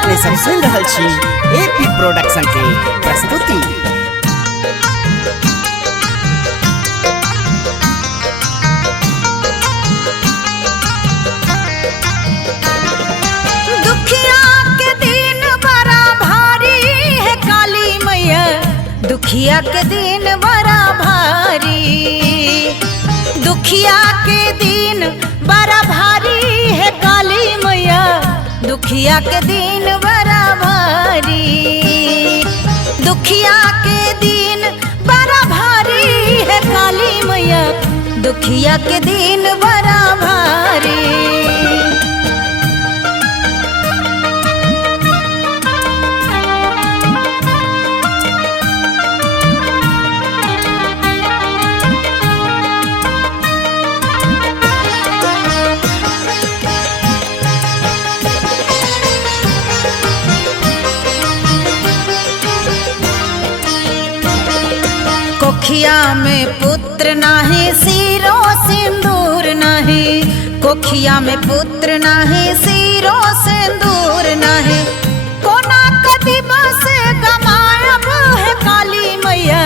अपने सब सुन रहल छी एपी प्रोडक्शन के प्रस्तुति। दुखिया के दिन बड़ा भारी है काली मैया, दुखिया के दिन बड़ा भारी, दुखिया के दिन बड़ा भारी है काली मैया, दुखिया के दिन बड़ा भारी, दुखिया के दिन बड़ा भारी है काली मैया, दुखिया के दिन बड़ा भारी। कोखिया में पुत्र नाही, सिरो सिंदूर नाही, कोखिया में पुत्र नाही, सिरो सिंदूर नाही, कोना कदीम से गमायब है काली मैया,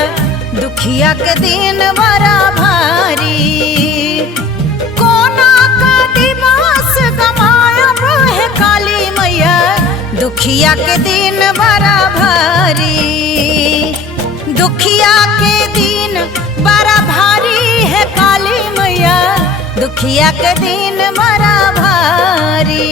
दुखिया के दिन बड़ा भारी, कोना कदीम से गमायब है काली मैया, दुखिया के दिन बड़ा भारी, दुखिया के दिन बड़ा भारी है काली मैया, दुखिया के दिन बड़ा भारी।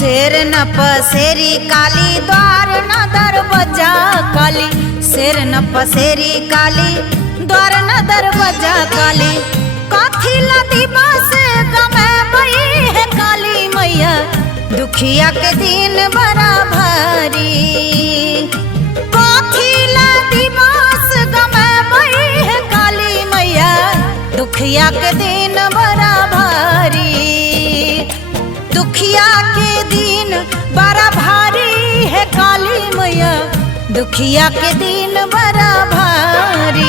शेर न पसेरी काली, द्वार न दरवाजा काली, शेर न पसेरी काली, द्वार न दरवाजा काली, काथी लदीबा से गमे बई है काली मैया, दुखिया के दिन बड़ा भारी, काथी लदीबा से गमे बई है काली मैया, दुखिया के दिन बड़ा भारी, दुखिया के दिन बड़ा भारी है काली मैया, दुखिया के दिन बड़ा भारी।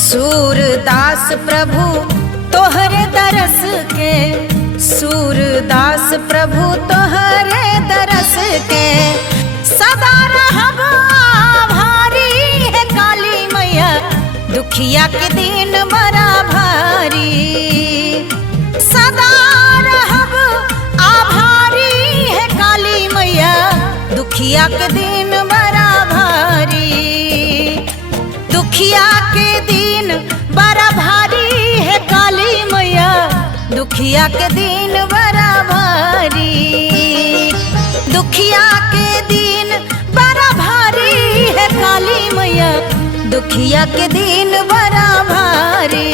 सूरदास प्रभु तोहरे दरस के, सूरदास प्रभु तोहरे दरस के, सदा रहब आभारी है काली मैया, दुखिया के दिन बड़ा भारी, सदा रहब आभारी है काली मैया, दुखिया के दिन बड़ा भारी, दुखिया के दिन बड़ा भारी है काली मैया, दुखिया के दिन बड़ा भारी, दुखिया के दिन बड़ा भारी है काली मैया, दुखिया के दिन बड़ा भारी।